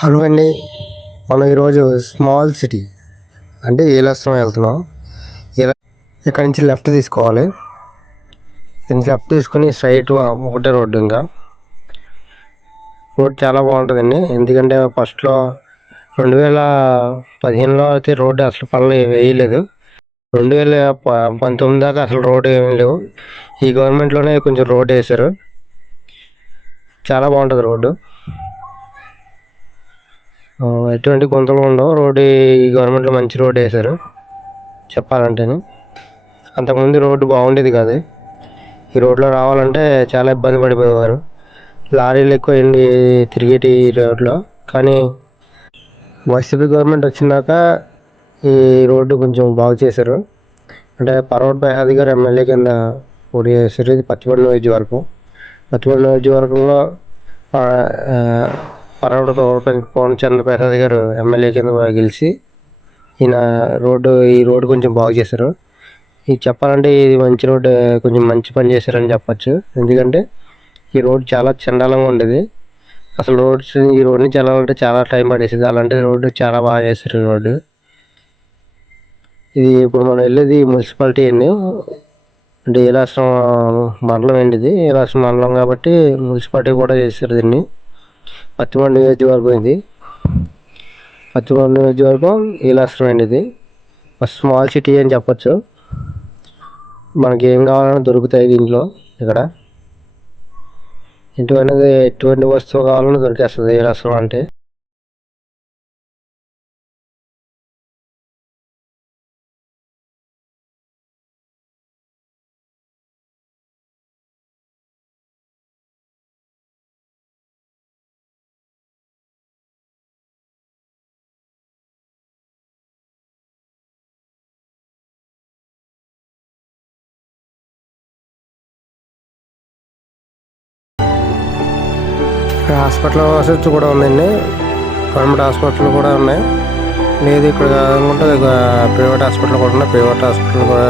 Hello అండి. మనం ఈరోజు స్మాల్ సిటీ అంటే ఏలాశ్రమం వెళ్తున్నాం. ఇక్కడ నుంచి లెఫ్ట్ తీసుకోవాలి. లెఫ్ట్ తీసుకుని స్ట్రైట్ ఒకటే రోడ్డు. ఇంకా రోడ్ చాలా బాగుంటుందండి. ఎందుకంటే ఫస్ట్లో 2015లో అయితే రోడ్డు అసలు పనులు వేయలేదు. 2019 దాకా అసలు రోడ్డు ఏమీ లేవు. ఈ గవర్నమెంట్లోనే కొంచెం రోడ్డు వేశారు. చాలా బాగుంటుంది రోడ్డు. ఎటువంటి గుంతలు ఉండవు. రోడ్డు ఈ గవర్నమెంట్లో మంచి రోడ్డు వేశారు చెప్పాలంటేను. అంతకుముందు రోడ్డు బాగుండేది కాదు. ఈ రోడ్లో రావాలంటే చాలా ఇబ్బంది పడిపోయేవారు. లారీలు ఎక్కువ తిరిగేటి ఈ రోడ్లో. కానీ వైసీపీ గవర్నమెంట్ వచ్చినాక ఈ రోడ్డు కొంచెం బాగు చేశారు. అంటే పర్వట్ బయాది గారు ఎమ్మెల్యే కింద పోటీ చేశారు. ఇది పత్తిపాడు నియోజకవర్గం. పత్తిపాడు నియోజకవర్గంలో పర్వట పవన్ చంద్రప్రసాద్ గారు ఎమ్మెల్యే కింద గెలిచి ఈ రోడ్డు కొంచెం బాగు చేశారు. ఇది చెప్పాలంటే ఇది మంచి రోడ్డు, కొంచెం మంచి పని చేశారని చెప్పచ్చు. ఎందుకంటే ఈ రోడ్డు చాలా చండాలంగా ఉండేది. అసలు ఈ రోడ్ నుంచి వెళ్ళాలంటే చాలా టైం పడేసేది. అలాంటి రోడ్డు చాలా బాగా చేశారు. ఈ రోడ్డు ఇది ఇప్పుడు మనం వెళ్ళేది మున్సిపాలిటీ అండి. అంటే ఏలాశ్రమం మండలం అండి. ఇది ఏలాశ్రమం మండలం కాబట్టి మున్సిపాలిటీ కూడా చేశారు దీన్ని. పత్తిపాడు నియోజకవర్గం ఇది. పత్తిపాడు నియోజకవర్గం ఏలాశ్రమం అండి. ఇది స్మాల్ సిటీ అని చెప్పచ్చు. మనకి ఏం కావాలన్నా దొరుకుతాయి దీంట్లో. ఇక్కడ ఎటువంటి వస్తువు కావాలన్నా దొరికేస్తుంది ఏలాశ్రమం అంటే. ఇక్కడ హాస్పిటల్ వసతి కూడా ఉందండి. గవర్నమెంట్ హాస్పిటల్ కూడా ఉన్నాయి. లేదు ఇక్కడ కాకుండా ప్రైవేట్ హాస్పిటల్ కూడా ఉన్నాయి. ప్రైవేట్ హాస్పిటల్ కూడా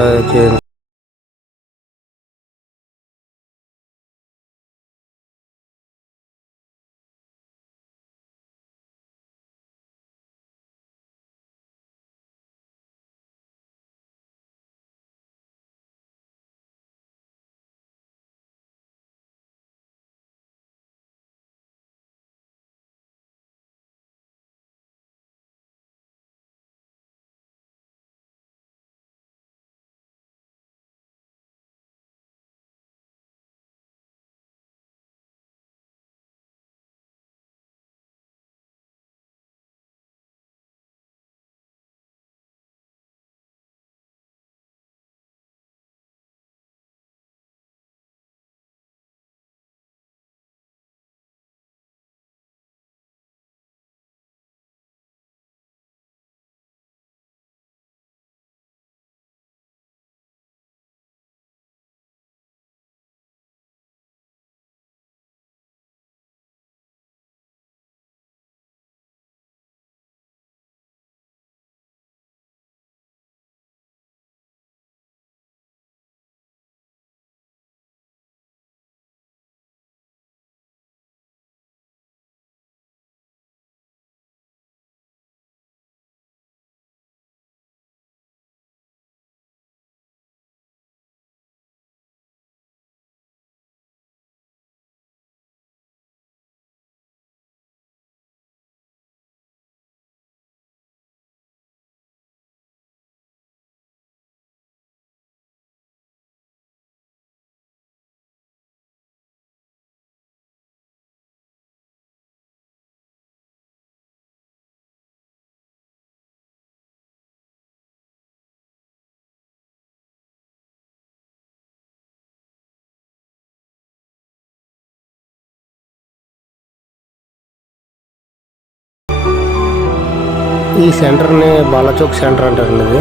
ఈ సెంటర్ని బాలాచౌక్ సెంటర్ అంటారండి. ఇది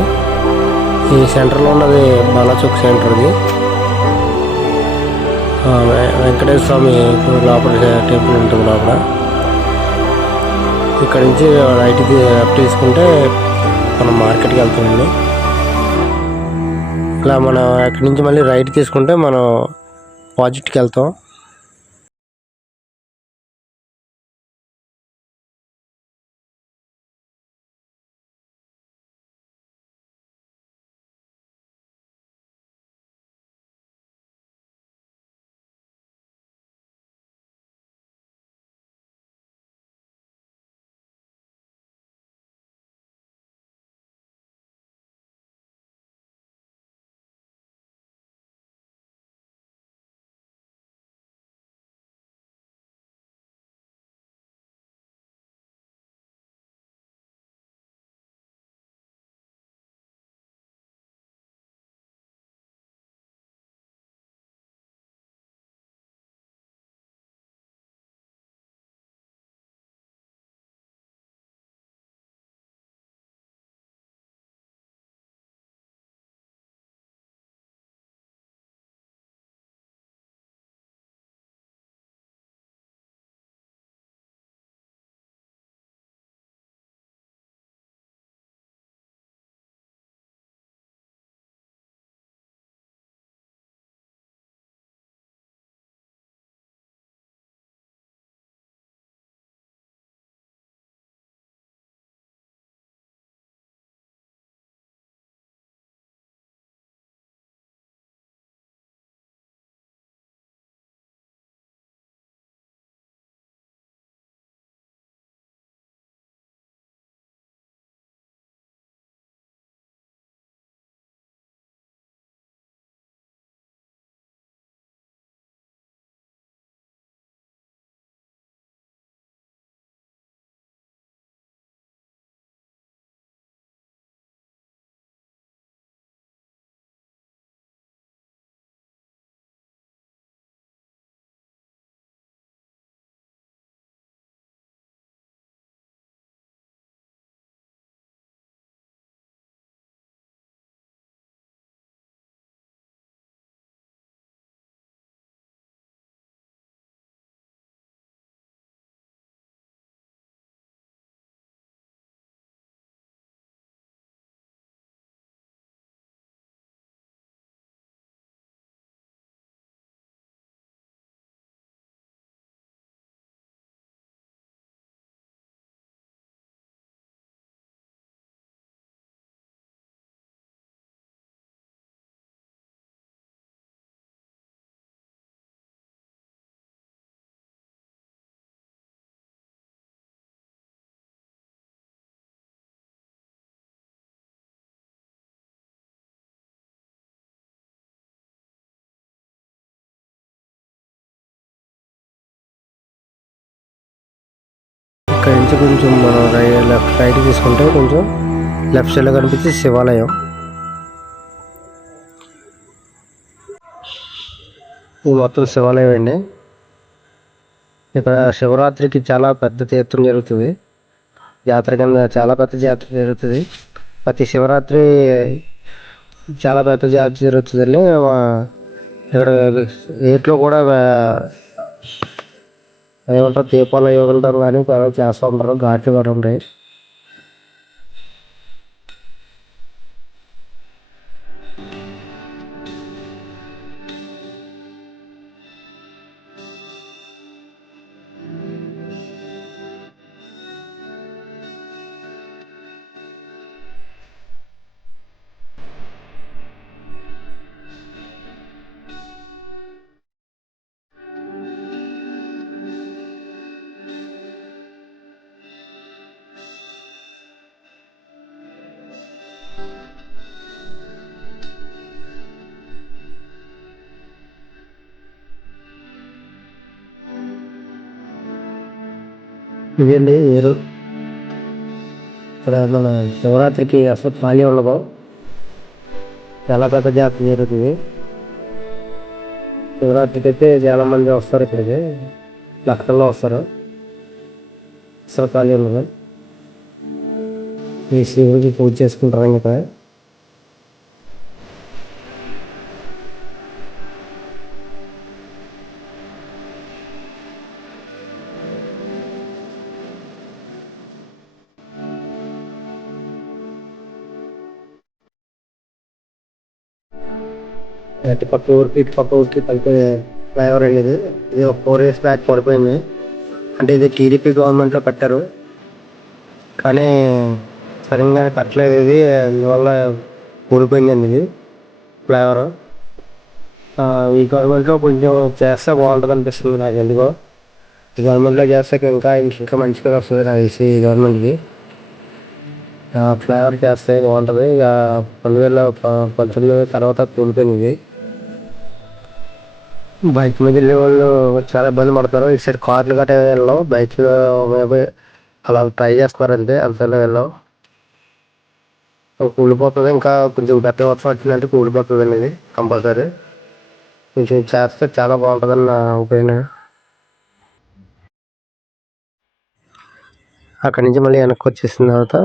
ఈ సెంటర్లో ఉన్నది బాలాచౌక్ సెంటర్. ఇది వెంకటేశ్వర స్వామి లోపల టెంపుల్ ఉంటుంది లోపల. ఇక్కడ నుంచి లెఫ్ట్ తీసుకుంటే మనం మార్కెట్కి వెళ్తామండి. ఇలా మనం అక్కడి నుంచి మళ్ళీ రైట్ తీసుకుంటే మనం ప్రాజెక్ట్కి వెళ్తాం. ఇక్కడ నుంచి కొంచెం మనం లెఫ్ట్ రైట్ తీసుకుంటే కొంచెం లెఫ్ట్ సైడ్లో కనిపించే శివాలయం. ఇది మొత్తం శివాలయం అండి. ఇక్కడ శివరాత్రికి చాలా పెద్ద తీర్థం జరుగుతుంది. జాతర కింద చాలా పెద్ద జాతర జరుగుతుంది. ప్రతి శివరాత్రి చాలా పెద్ద జాతర జరుగుతుందండి. ఇక్కడ ఏట్లో కూడా ఏమంటారు దీపాలు వదులుతారు కానీ చేస్తూ ఉంటారు. ఘాట్లు కూడా ఉంటాయి. ఇదండి ఏరు. ఇక్కడ మన శివరాత్రికి అసలు ఖాళీ ఉండదు. చాలా పెద్ద జాతర జరుగుతుంది. శివరాత్రికి అయితే చాలా మంది వస్తారు. ఇక్కడికి లక్షల్లో వస్తారు. అసలు ఖాళీ ఉండదు. ఈ శివుడికి పూజ చేసుకుంటారు. ఇంకా అటు పక్క ఊరికి ఇటు పక్క ఊరికి కలిపే ఫ్లైఓవర్ అనేది. ఇది ఒక 4 years బ్యాక్ పడిపోయింది. అంటే ఇది టీడీపీ గవర్నమెంట్లో కట్టారు కానీ సరిగ్గా కట్టలేదు. ఇది అందువల్ల కూలిపోయిందండి ఇది ఫ్లైఓవర్. ఈ గవర్నమెంట్లో కొంచెం చేస్తే బాగుంటుంది అనిపిస్తుంది నాకు ఎందుకో. ఈ గవర్నమెంట్లో చేస్తే ఇంకా మంచిగా వస్తుంది నాకు తెలిసి ఈ గవర్నమెంట్కి. ఫ్లైఓవర్ చేస్తే బాగుంటుంది. ఇక 2019 తర్వాత కూలిపోయింది ఇది. బైక్ మీద వెళ్ళే వాళ్ళు చాలా ఇబ్బంది పడతారు. ఇటు సైడ్ కార్లు గట్రా వెళ్ళవు. బైక్ అలా ట్రై చేస్తున్నారు అంతే. అంతలో వెళ్ళవు. కూలిపోతుంది. ఇంకా కొంచెం పెద్ద వర్షం వచ్చిందంటే కూలిపోతుంది అనేది కంపల్సరీ. కొంచెం చేస్తే చాలా బాగుంటుందని నా ఒపీనియన్. అక్కడి నుంచి మళ్ళీ వెనక్కి వచ్చేసిన తర్వాత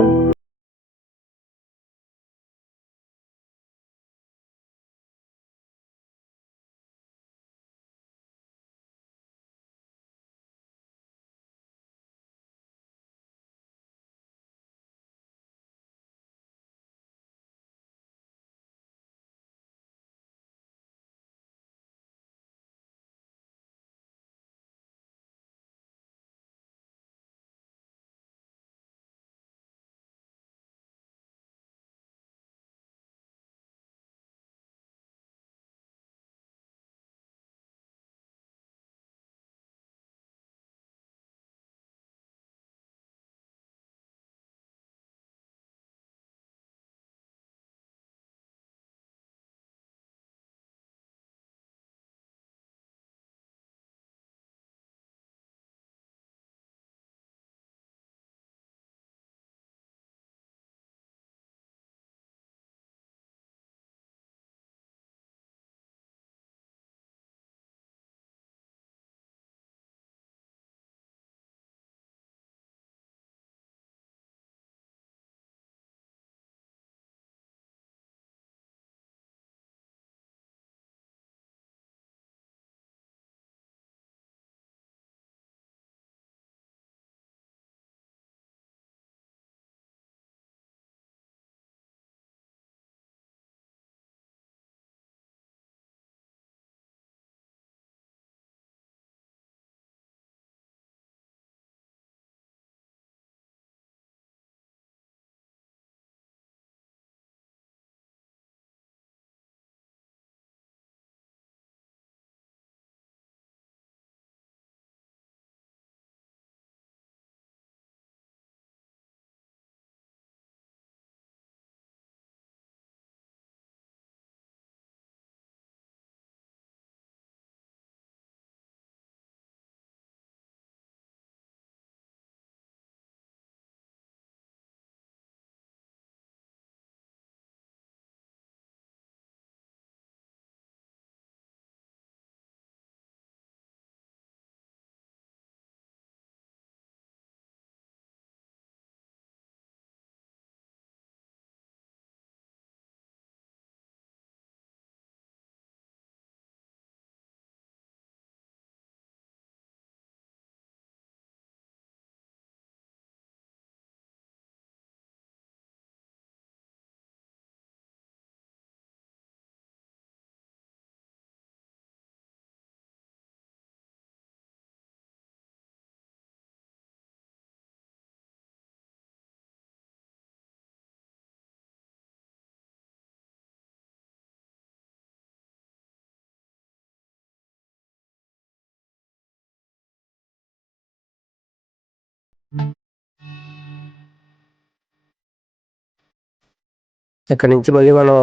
ఇక్కడ నుంచి మళ్ళీ మనం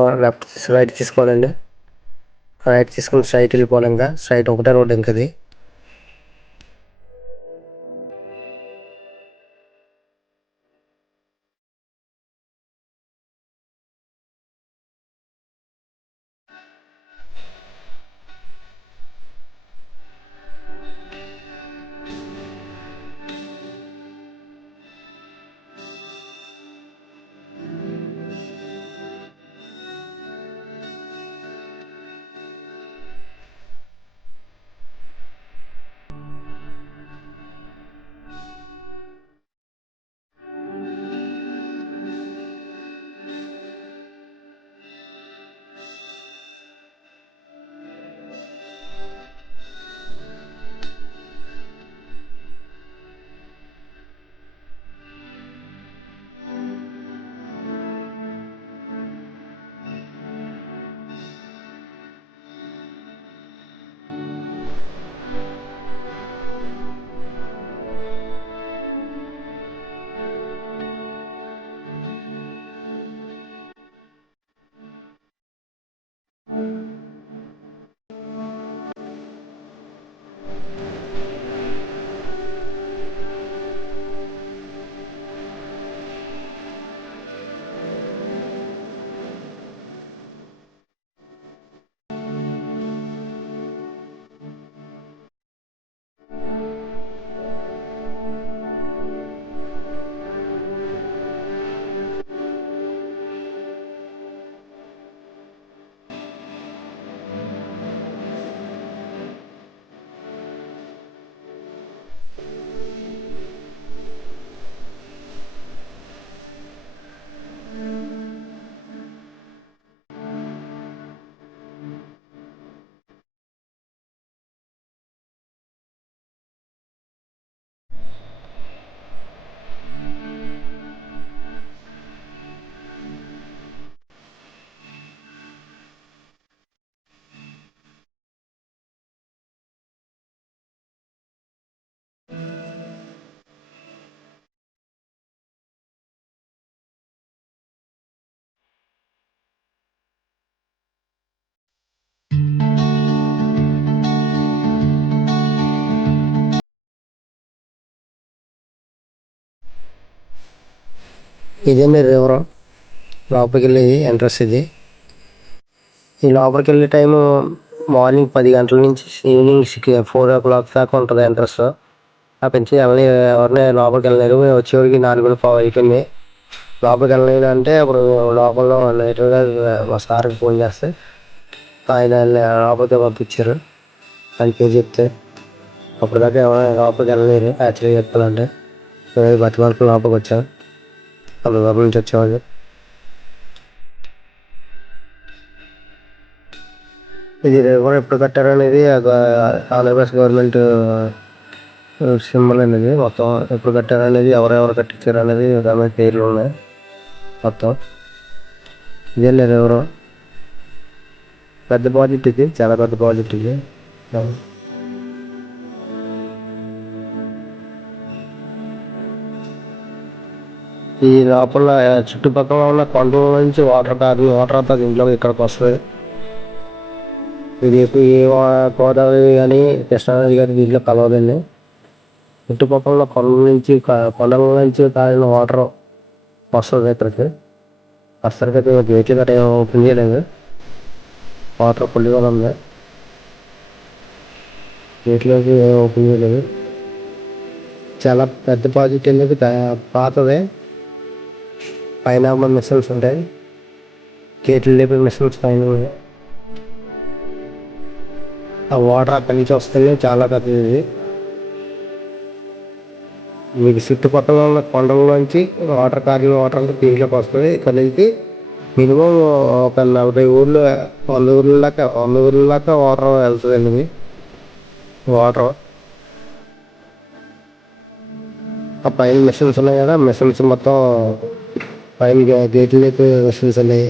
రైట్ తీసుకోవాలండి. రైట్ తీసుకుని స్ట్రైట్ వెళ్ళిపోవాలి. ఇంకా స్ట్రైట్ ఒకటే రోడ్ ఇంక అది. ఇదేంటి రివర్ లోపలికి వెళ్ళేది ఎంట్రన్స్ ఇది. ఈ లోపలికి వెళ్ళే టైము మార్నింగ్ 10 గంటల నుంచి ఈవినింగ్ 4 o'clock దాకా ఉంటుంది ఎంట్రన్స్. అక్కడి నుంచి ఎవరిని లోపలికి వెళ్ళలేరు. వచ్చేవరికి 4:15 అయిపోయింది. లోపలికి వెళ్ళలేదు అంటే అప్పుడు లోపల లేటుగా మా సార్కి ఫోన్ చేస్తే ఆయన లోపలికి పంపించారు. ఆయన పేరు చెప్తే అప్పుడు దాకా ఎవరైనా లోపలికి వెళ్ళలేరు. యాక్చువల్గా చెప్పాలంటే బతిమాలకు లోపలికి వచ్చాను. అప్పుడు లోపల నుంచి వచ్చేవాళ్ళు. ఇది కూడా ఎప్పుడు కట్టారనేది ఆంధ్రప్రదేశ్ గవర్నమెంట్ సింబల్ అనేది మొత్తం ఎప్పుడు కట్టారనేది ఎవరెవరు కట్టించారు అనేది దాని పేర్లు ఉన్నాయి మొత్తం. ఇదే లేదు ఎవరు పెద్ద ప్రాజెక్ట్ ఇది, చాలా పెద్ద ప్రాజెక్ట్ ఇది. ఈ లోపల చుట్టుపక్కల ఉన్న కొండల నుంచి వాటర్ అంతా ఇంట్లోకి ఇక్కడికి వస్తుంది. ఇది గోదావరి కానీ కృష్ణానది కానీ దీంట్లో కలవదండి. చుట్టుపక్కల కొండల నుంచి తాగిన వాటర్ వస్తుంది ఇక్కడికి. అసలుకైతే గేట్లు గట్రా ఓపెన్ చేయలేదు. వాటర్ ఫుల్గా ఉంది. గేట్లోకి ఓపెన్ చేయలేదు. చాలా పెద్ద ప్రాజెక్ట్ అనేది పాతదే. పైన మిషన్స్ ఉంటాయి. గేట్లు లేపే మిషన్స్ పైన. ఆ వాటర్ అక్కడి నుంచి వస్తుంది. చాలా పెద్దది. మీకు చుట్టుపక్కల ఉన్న కొండల్లోంచి కారిన వాటర్ అంతా దీంట్లోకి వస్తుంది. ఇక్కడ నుంచి మినిమం ఒక 40 ఊర్లు 100 ఊర్ల దాకా వాటర్ వెళ్తుందండి. వాటర్ ఆ పైన మిషన్స్ ఉన్నాయి కదా, మిషన్స్ మొత్తం పైన గేట్లు లేపే మిషన్స్ ఉన్నాయి.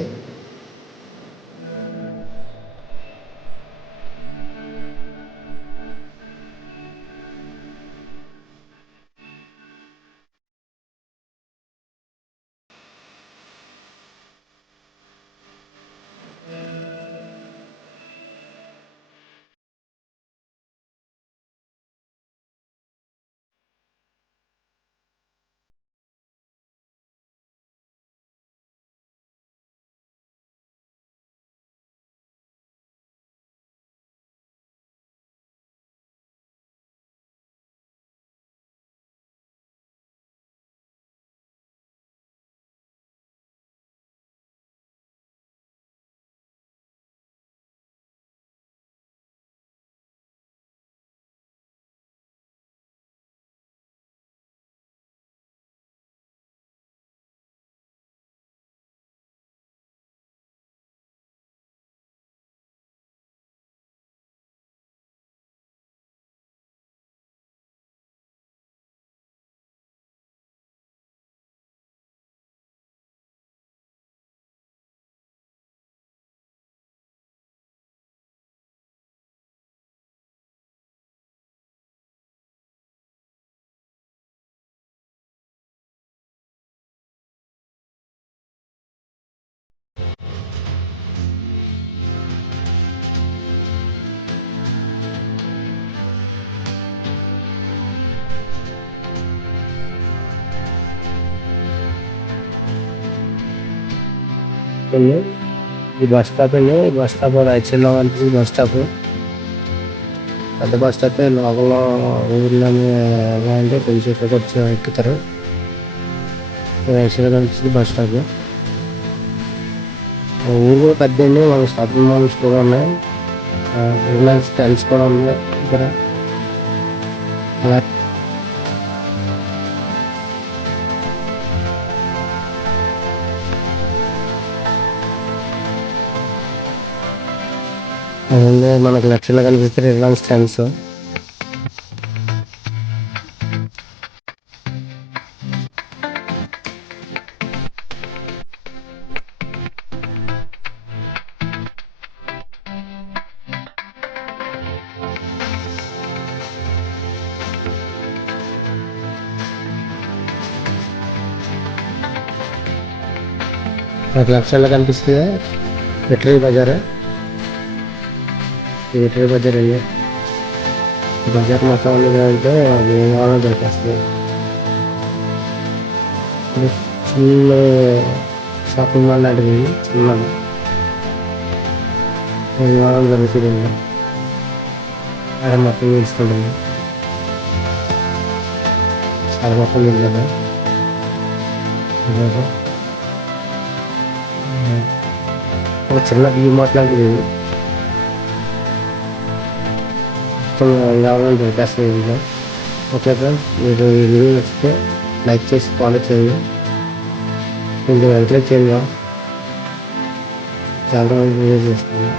ఉంది. ఈ బస్ స్టాప్ అండి. ఈ బస్ స్టాప్ రైట్ సైడ్లో కనిపిస్తుంది బస్ స్టాప్. పెద్ద బస్ స్టాప్. లోపల ఊర్లో అంటే కొంచెం వచ్చి ఎక్కుతారు. రైట్ సైడ్ కనిపిస్తుంది బస్ స్టాప్. ఊరు కూడా పెద్ద అండి. మన షాపింగ్ మాల్స్ కూడా ఉన్నాయి. రిలయన్స్ టైల్స్ కూడా ఉన్నాయి ఇక్కడ. అలాగే మనకు లక్షల్లో కనిపిస్తే రిలయన్స్ టైల్స్. మనకు లక్షల్లో కనిపిస్తుంది వెటరీ బజార్. వెటరీ బజార్ అండి. బజార్ మొత్తం అంటే ఏం కావాలో దొరికేస్తుంది. చిన్న షాపింగ్ మాల్ లాంటిది చిన్నది. ఏం కావాలో దొరుకుతుంది. అది మొత్తం తీసుకుంటుంది. అది మొత్తం తింటాను. ఒక చిన్న డీమార్ట్ లాంటిది కావాలని దొరికేస్తుంది ఇంట్లో. ఓకే ఫ్రెండ్స్, మీరు ఈ వీడియో నచ్చితే లైక్ చేసి ఫాలో చేయండి. కొంచెం ఎంకరేజ్ చేయండి. చాలా మంది వీడియో చేస్తుంది.